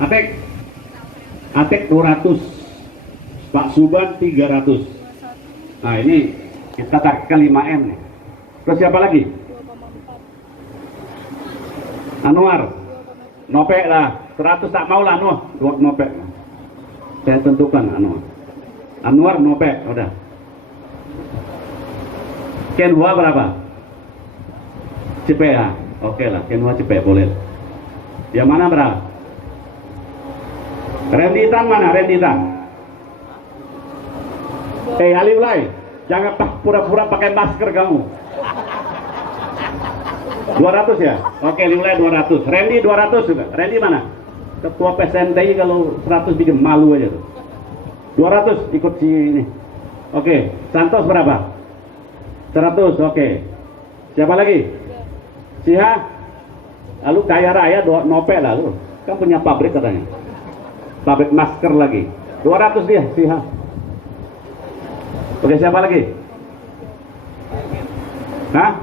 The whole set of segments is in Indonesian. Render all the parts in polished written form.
Atek. Atek 200. Pak Suban 300. Nah ini kita takkan 5M nih. Terus siapa lagi? Anwar. Nopek lah. 100 tak mau lah Anwar. Nopek. Saya tentukan Anwar. Anwar Nopek. Udah. Kenhua berapa? Cepet ya. Oke lah. Kenhua cepet boleh. Yang mana berapa? Renditan mana? Renditan. Ali Ulay, jangan pura-pura pakai masker kamu. 200 ya? Oke, Ali Ulay 200. Randy 200 juga. Randy mana? Ketua PSNTI kalau 100 bikin malu aja tuh. 200 ikut si ini. Oke, Santos berapa? 100, oke. Siapa lagi? Siha? Lalu kaya raya Nopek lah lu. Kan punya pabrik katanya. Pabrik masker lagi. 200 dia, Siha. Oke, siapa lagi? Hah?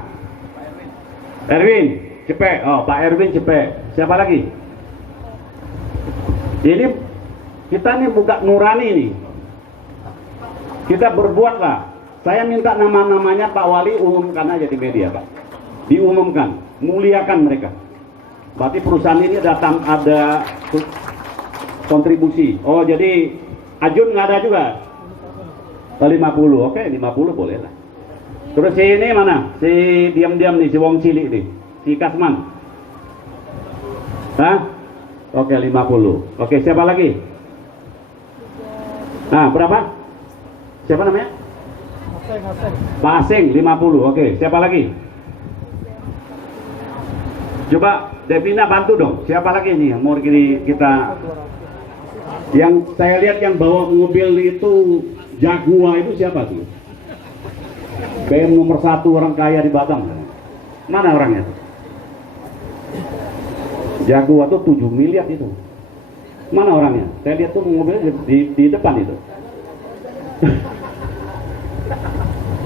Erwin, cepet. Oh, Pak Erwin cepet. Siapa lagi? Ini kita nih buka nurani nih. Kita berbuat lah. Saya minta nama-namanya Pak Wali umumkan aja di media, Pak. Diumumkan, muliakan mereka. Berarti perusahaan ini datang ada kontribusi. Oh, jadi Ajun nggak ada juga? 50, oke, 50 boleh lah. Terus si ini mana? Si diam-diam nih, si Wong Cilik nih, si Kasman. Hah? Oke, 50. Oke, siapa lagi? Nah, berapa? Siapa namanya? Pak Aseng, 50. Oke, siapa lagi? Coba Devina bantu dong. Siapa lagi nih yang mau kita? Yang saya lihat yang bawa mobil itu Jaguar itu siapa tuh? BM nomor 1 orang kaya di Batam. Mana orangnya? Jaguar tuh 7 miliar itu. Mana orangnya? Saya lihat tuh mobilnya di depan itu.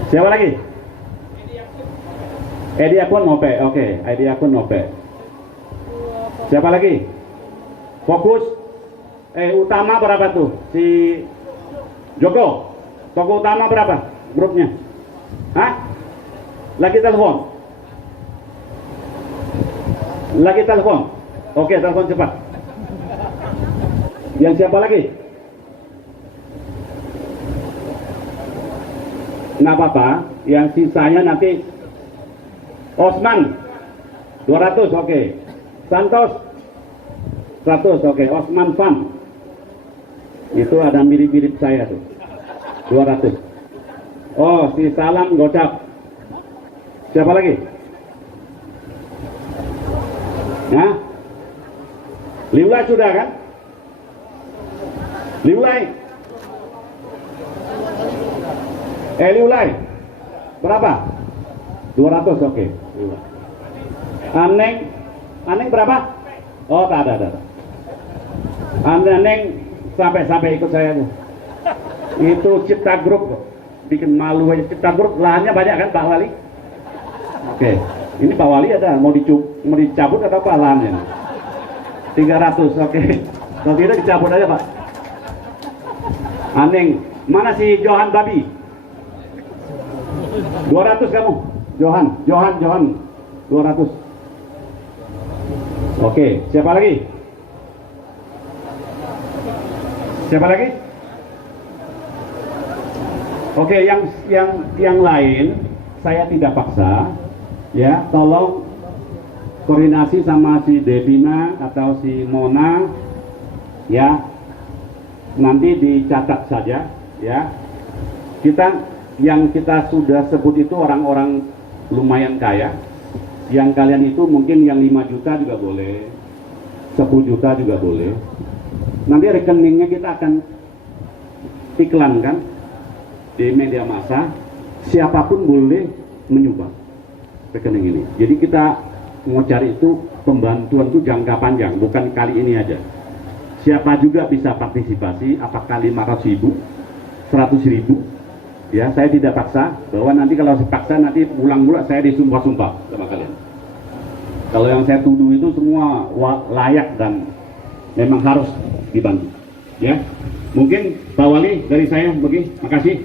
Siapa lagi? Edi Akun Nope. Oke, Edi Akun Nope. Siapa lagi? Fokus. Utama berapa tuh? Si Joko. Toko utama berapa? Grupnya? Hah? Lagi telepon. Lagi telepon. Oke, telepon cepat. Yang siapa lagi? Nggak apa-apa. Yang sisanya nanti Osman 200, oke. Santos 100, oke. Osman Fan itu ada mirip-mirip saya tuh 200. Oh, si Salam Gocap. Siapa lagi? Nah, Liulai sudah kan? Liulai. Liulai berapa? 200, oke. Aneng berapa? Oh, tak ada. Aneng sampai ikut saya tuh. Itu Cipta Group bikin malu aja. Cipta Group lahannya banyak kan Pak Wali? Oke. Ini Pak Wali ada mau dicabut atau apa lahannya? 300, oke. Kalau tidak dicabut aja Pak. Aneng, mana si Johan Babi? 200 kamu. Johan 200. Oke, siapa lagi? Siapa lagi? Oke, yang lain saya tidak paksa, ya. Tolong koordinasi sama si Devina atau si Mona, ya. Nanti dicatat saja, ya. Yang kita sudah sebut itu orang-orang lumayan kaya. Yang kalian itu mungkin yang 5 juta juga boleh, 10 juta juga boleh. Nanti rekeningnya kita akan iklankan di media massa. Siapapun boleh menyumbang rekening ini. Jadi kita mau cari itu pembantuan itu jangka panjang, bukan kali ini aja. Siapa juga bisa partisipasi, apakah 500.000, 100.000. Ya, saya tidak paksa, bahwa nanti kalau saya paksa nanti ulang-ulang saya disumpah-sumpah sama kalian. Kalau yang saya tuduh itu semua layak dan memang harus dibantu. Ya, mungkin Pak Wali dari saya begini, makasih.